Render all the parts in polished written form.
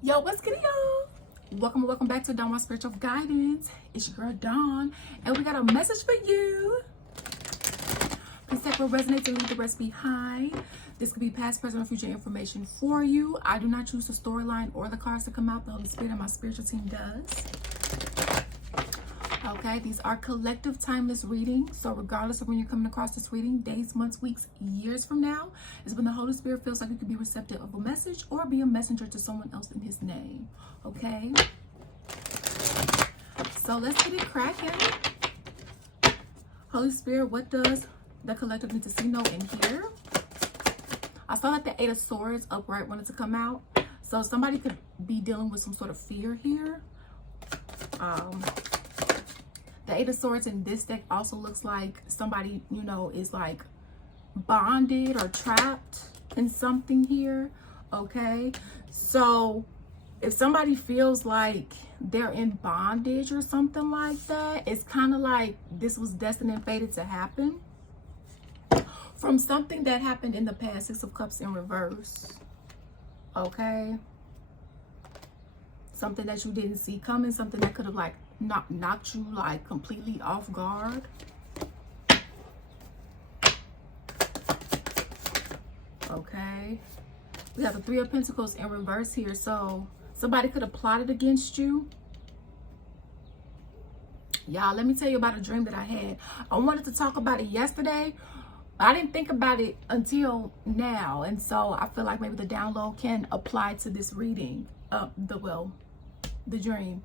Yo, what's good, y'all? Welcome back to Dawn Spiritual Guidance. It's your girl Dawn, and we got a message for you. Please take what resonates and leave the rest behind. This could be past, present, or future information for you. I do not choose the storyline or the cards to come out. The Holy Spirit and my spiritual team does. Okay, these are collective timeless readings. So regardless of when you're coming across this reading, days, months, weeks, years from now, is when the Holy Spirit feels like you could be receptive of a message or be a messenger to someone else in his name. Okay, so let's get it cracking. Holy Spirit, what does the collective need to see, know, and hear? I saw that the Eight of Swords upright wanted to come out. So somebody could be dealing with some sort of fear here. The Eight of Swords in this deck also looks like somebody, you know, is like bonded or trapped in something here. Okay, so if somebody feels like they're in bondage or something like that, it's kind of like this was destined and fated to happen from something that happened in the past. Six of Cups in reverse. Okay, something that you didn't see coming, something that could have like knocked you like completely off guard. Okay, we have the Three of Pentacles in reverse here. So somebody could have plotted against you. Y'all, let me tell you about a dream that I had. I wanted to talk about it yesterday, but I didn't think about it until now, and so I feel like maybe the download can apply to this reading. The dream.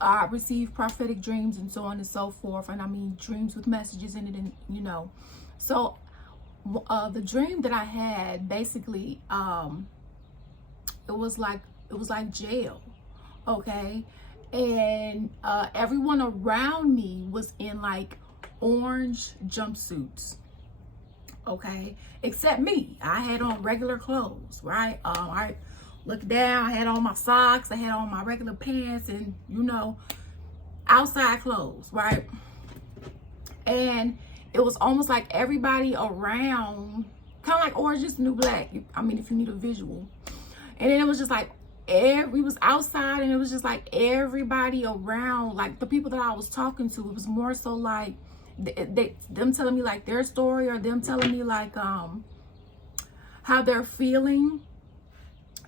I receive prophetic dreams and so on and so forth, and I mean dreams with messages in it, and you know, so the dream that I had, basically, it was like jail. Okay, and everyone around me was in like orange jumpsuits. Okay, except me. I had on regular clothes, right? I looked down, I had on my socks, I had on my regular pants, and you know, outside clothes, right? And it was almost like everybody around, kind of like Orange is the New Black. I mean, if you need a visual. And then it was just like, we was outside, and it was just like everybody around, like the people that I was talking to, it was more so like them telling me like their story, or them telling me like how they're feeling.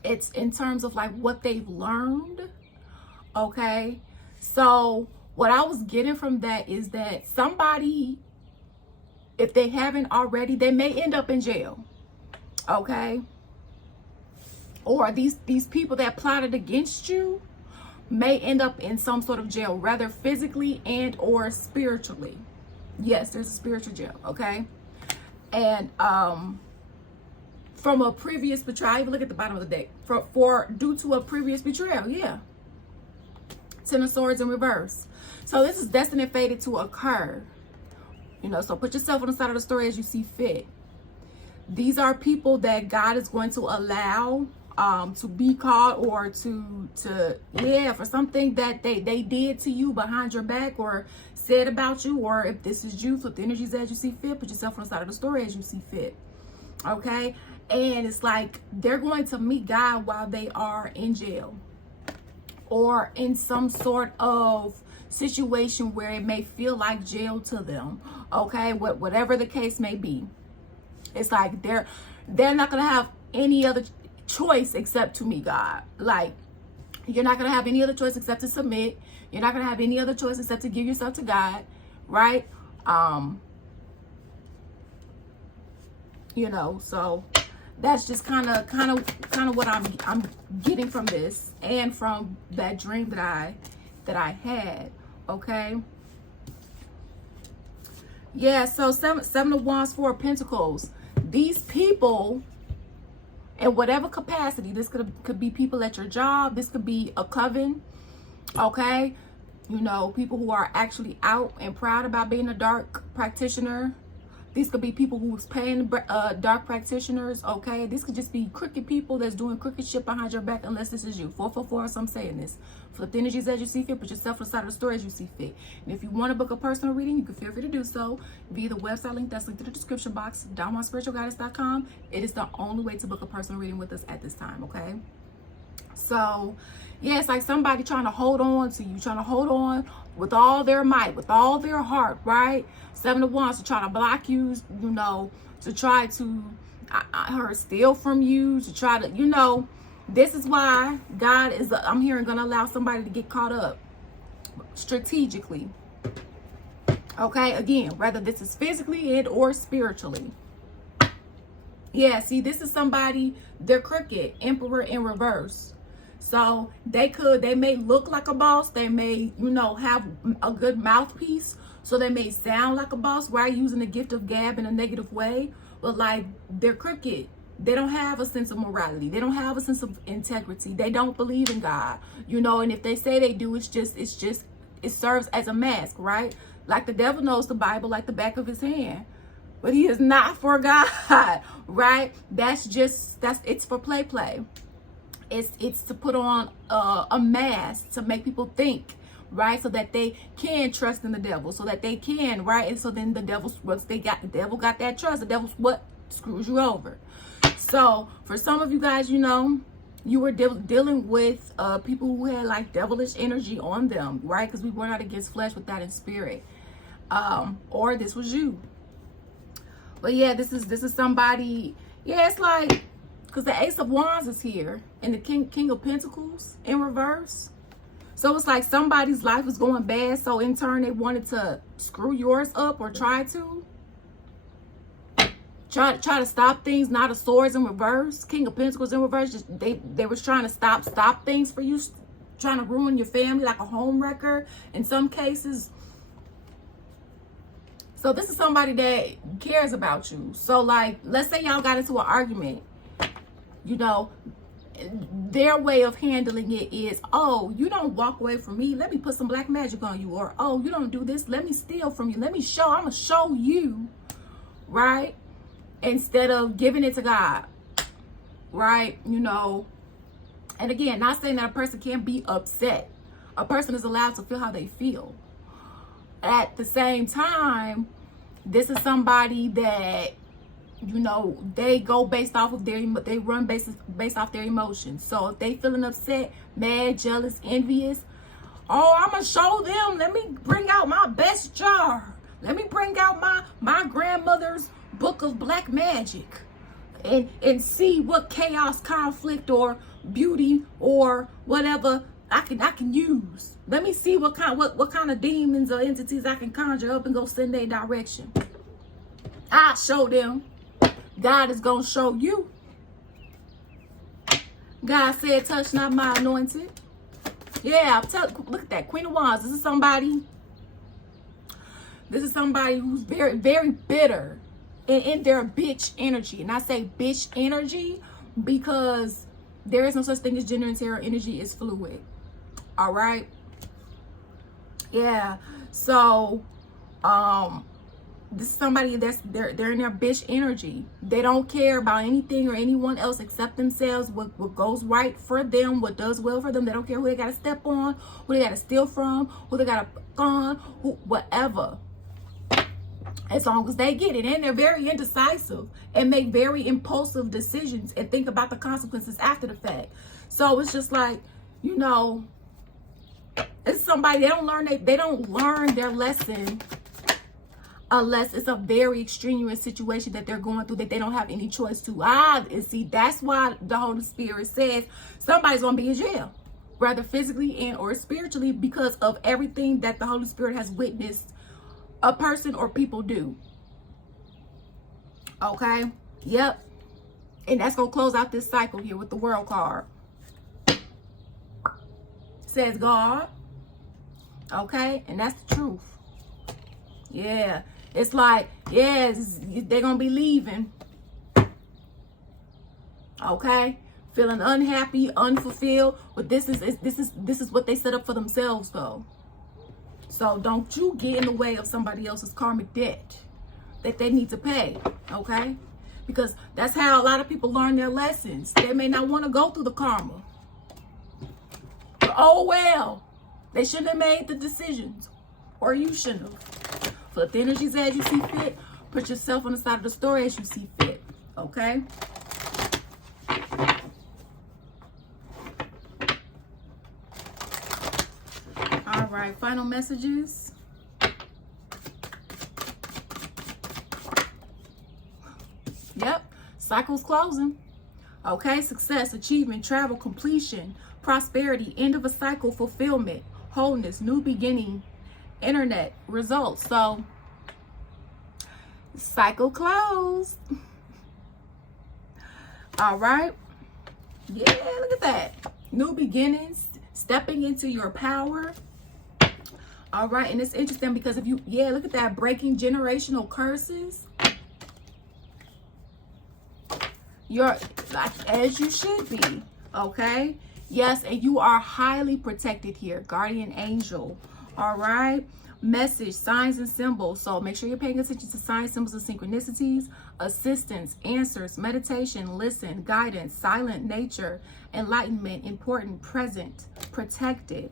It's in terms of like what they've learned. Okay, so what I was getting from that is that somebody, if they haven't already, they may end up in jail. Okay, or these people that plotted against you may end up in some sort of jail, rather physically and or spiritually. Yes, there's a spiritual jail. Okay, and from a previous betrayal, I even look at the bottom of the deck, due to a previous betrayal. Yeah, Ten of Swords in reverse. So this is destined and fated to occur. You know, so put yourself on the side of the story as you see fit. These are people that God is going to allow to be caught, or to for something that they did to you behind your back, or said about you, or if this is you, flip the energies as you see fit. Put yourself on the side of the story as you see fit. Okay, and it's like they're going to meet God while they are in jail, or in some sort of situation where it may feel like jail to them. Okay, whatever the case may be, it's like they're not gonna have any other choice except to meet God. Like, you're not gonna have any other choice except to submit. You're not gonna have any other choice except to give yourself to God, right? You know, so that's just kind of what I'm getting from this, and from that dream that I had. Okay, yeah. So seven of Wands, Four of Pentacles. These people, in whatever capacity, this could be people at your job, this could be a coven. Okay, you know, people who are actually out and proud about being a dark practitioner. These could be people who's paying dark practitioners. Okay, this could just be crooked people that's doing crooked shit behind your back, unless this is you. 444, so I'm saying this. Flip the energies as you see fit. Put yourself on the side of the story as you see fit. And if you want to book a personal reading, you can feel free to do so via the website link that's linked in the description box, DawnSpiritualGuidance.com. It is the only way to book a personal reading with us at this time. Okay, So yeah, it's like somebody trying to hold on to you, trying to hold on with all their might, with all their heart, right? Seven of Wands to try to block you, you know, to try to steal from you, to try to, you know. This is why God is, I'm hearing, going to allow somebody to get caught up strategically. Okay, again, whether this is physically and or spiritually. Yeah, see, this is somebody, they're crooked, Emperor in reverse. So they may look like a boss. They may, you know, have a good mouthpiece. So they may sound like a boss, right? Using the gift of gab in a negative way. But like, they're crooked. They don't have a sense of morality. They don't have a sense of integrity. They don't believe in God, you know, and if they say they do, it serves as a mask, right? Like the devil knows the Bible like the back of his hand, but he is not for God, right? It's for play. It's to put on a mask to make people think, right? So that they can trust in the devil, so that they can, right? And so then the devil got that trust. The devil's what screws you over. So for some of you guys, you know, you were dealing with people who had like devilish energy on them, right? Because we were not against flesh with that in spirit. Or this was you. But yeah, this is somebody. Yeah, it's like, because the Ace of Wands is here and the King of Pentacles in reverse. So it's like somebody's life is going bad, so in turn they wanted to screw yours up or try to stop things. Knight of Swords in reverse, King of Pentacles in reverse. Just they was trying to stop things for you, trying to ruin your family, like a home wrecker in some cases. So this is somebody that cares about you. So like, let's say y'all got into an argument, you know, their way of handling it is, oh, you don't walk away from me, let me put some black magic on you. Or, oh, you don't do this, let me steal from you, I'm gonna show you, right? Instead of giving it to God, right? You know, and again, not saying that a person can't be upset. A person is allowed to feel how they feel. At the same time, this is somebody that, you know, they go based off of they run based off their emotions. So if they feeling upset, mad, jealous, envious, oh, I'm gonna show them. Let me bring out my best jar. Let me bring out my grandmother's book of black magic and see what chaos, conflict, or beauty, or whatever I can use. Let me see what kind of demons or entities I can conjure up and go send their direction. I'll show them. God is gonna show you. God said, touch not my anointed. Yeah, look at that, Queen of Wands. This is somebody who's very, very bitter in their bitch energy. And I say bitch energy because there is no such thing as gender and tarot energy. Is fluid. All right. Yeah. So, this is somebody they're in their bitch energy. They don't care about anything or anyone else except themselves. What goes right for them, what does well for them. They don't care who they gotta step on, who they gotta steal from, who they gotta pick on, whatever. As long as they get it. And they're very indecisive and make very impulsive decisions and think about the consequences after the fact. So it's just like, you know, it's somebody, they don't learn their lesson unless it's a very extraneous situation that they're going through that they don't have any choice to. And see, that's why the Holy Spirit says somebody's gonna be in jail, whether physically and or spiritually, because of everything that the Holy Spirit has witnessed a person or people do. Okay. Yep. And that's gonna close out this cycle here with the World card. Says God. Okay. And that's the truth. Yeah. It's like, yes, they're gonna be leaving. Okay. Feeling unhappy, unfulfilled. But this is what they set up for themselves though. So don't you get in the way of somebody else's karmic debt that they need to pay, okay? Because that's how a lot of people learn their lessons. They may not want to go through the karma. But oh well, they shouldn't have made the decisions, or you shouldn't have. Flip the energies as you see fit. Put yourself on the side of the story as you see fit, okay? right, final messages. Yep, cycle's closing. Okay, success, achievement, travel, completion, prosperity, end of a cycle, fulfillment, wholeness, new beginning, internet, results. So, cycle closed. All right. Yeah, look at that. New beginnings, stepping into your power. All right, and it's interesting because if you, yeah, look at that, breaking generational curses. You're like, as you should be, okay? Yes, and you are highly protected here. Guardian angel, all right? Message, signs and symbols. So make sure you're paying attention to signs, symbols, and synchronicities. Assistance, answers, meditation, listen, guidance, silent nature, enlightenment, important, present, protected.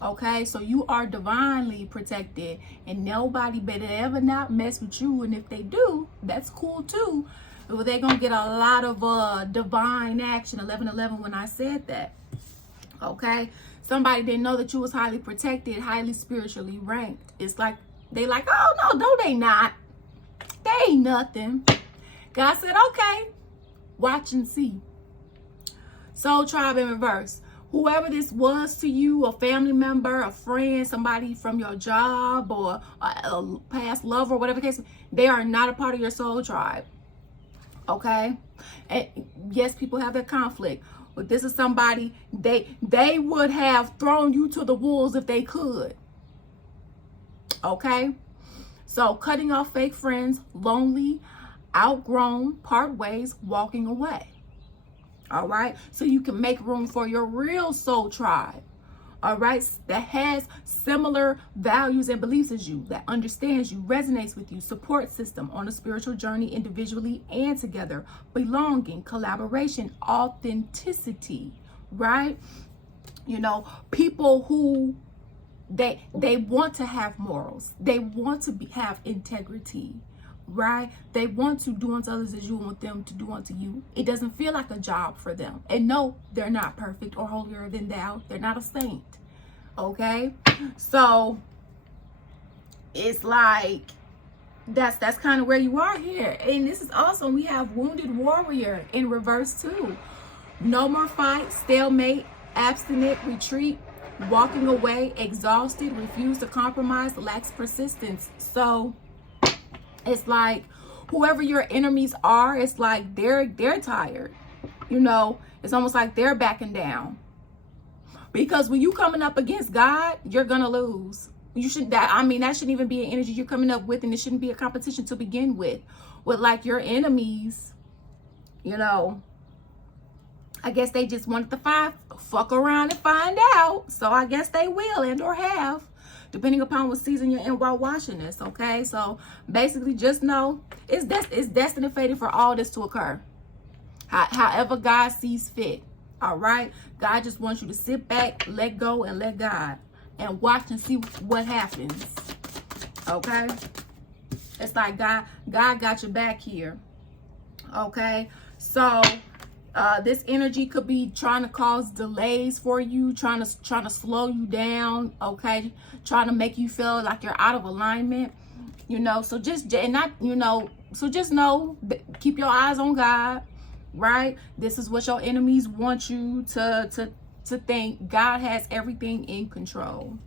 Okay, so you are divinely protected, and nobody better ever not mess with you. And if they do, that's cool too. Well, they're gonna get a lot of divine action. 11:11 when I said that. Okay, somebody didn't know that you was highly protected, highly spiritually ranked. It's like they like, oh no, they not. They ain't nothing. God said, okay, watch and see. Soul tribe in reverse. Whoever this was to you, a family member, a friend, somebody from your job, or a past lover, whatever the case, they are not a part of your soul tribe. Okay? And yes, people have their conflict. But this is somebody, they would have thrown you to the wolves if they could. Okay? So cutting off fake friends, lonely, outgrown, part ways, walking away. All right, so you can make room for your real soul tribe, all right, that has similar values and beliefs as you, that understands you, resonates with you, support system on a spiritual journey individually and together, belonging, collaboration, authenticity, right? You know, people who they want to have morals, they want to have integrity, right? They want to do unto others as you want them to do unto you. It doesn't feel like a job for them. And no, they're not perfect or holier than thou. They're not a saint. Okay? So it's like that's kind of where you are here. And this is awesome. We have wounded warrior in reverse too. No more fight, stalemate, abstinent, retreat, walking away, exhausted, refuse to compromise, lacks persistence. So it's like whoever your enemies are, it's like they're tired. You know, it's almost like they're backing down. Because when you coming up against God, you're gonna lose. You shouldn't, that shouldn't even be an energy you're coming up with, and it shouldn't be a competition to begin with. With like your enemies, you know, I guess they just wanted to fuck around and find out. So I guess they will and or have, depending upon what season you're in while watching this, okay? So basically just know it's destined and fated for all this to occur. However God sees fit, all right? God just wants you to sit back, let go, and let God. And watch and see what happens, okay? It's like God got your back here, okay? So this energy could be trying to cause delays for you, trying to slow you down, okay? Trying to make you feel like you're out of alignment, you know. So just know, keep your eyes on God, right? This is what your enemies want you to think. God has everything in control.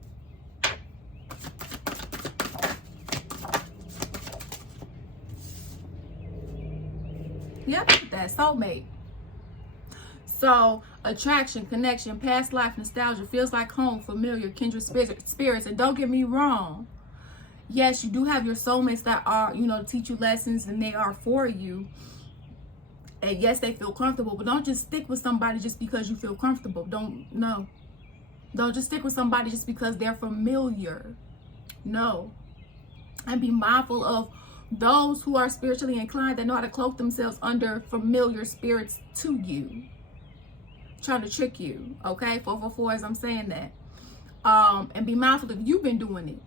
Yep, that's soulmate. So, attraction, connection, past life, nostalgia, feels like home, familiar, kindred spirits. And don't get me wrong. Yes, you do have your soulmates that are, you know, teach you lessons and they are for you. And yes, they feel comfortable. But don't just stick with somebody just because you feel comfortable. Don't just stick with somebody just because they're familiar. No. And be mindful of those who are spiritually inclined that know how to cloak themselves under familiar spirits to you, trying to trick you, okay? 444 as I'm saying that. And be mindful if you've been doing it.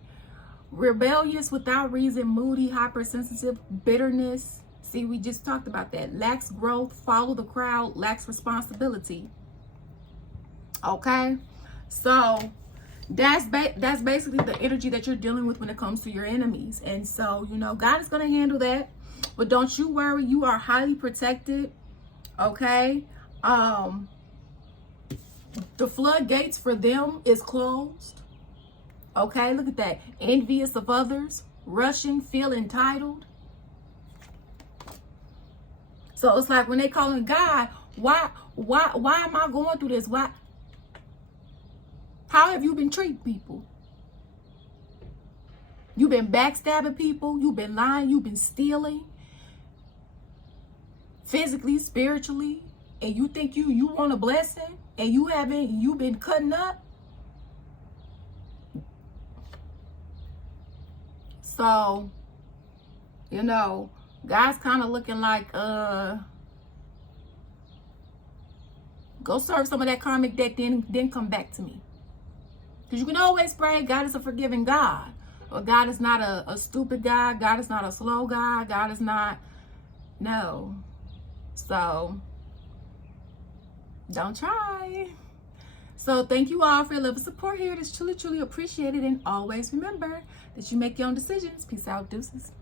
Rebellious, without reason, moody, hypersensitive, bitterness. See, we just talked about that. Lacks growth, follow the crowd, lacks responsibility. Okay? So, That's basically the energy that you're dealing with when it comes to your enemies. And so, you know, God is going to handle that. But don't you worry. You are highly protected. Okay? The floodgates for them is closed. Okay? Look at that. Envious of others. Rushing. Feel entitled. So it's like when they calling God, why am I going through this? Why? How have you been treating people? You've been backstabbing people. You've been lying. You've been stealing. Physically, spiritually. And you think you want a blessing? And you've been cutting up? So, you know, God's kind of looking like, go serve some of that karmic debt, then come back to me. Because you can always pray, God is a forgiving God. Or God is not a stupid God. God is not a slow God. God is not, no. So, don't try. So, thank you all for your love and support here. It is truly, truly appreciated. And always remember that you make your own decisions. Peace out, deuces.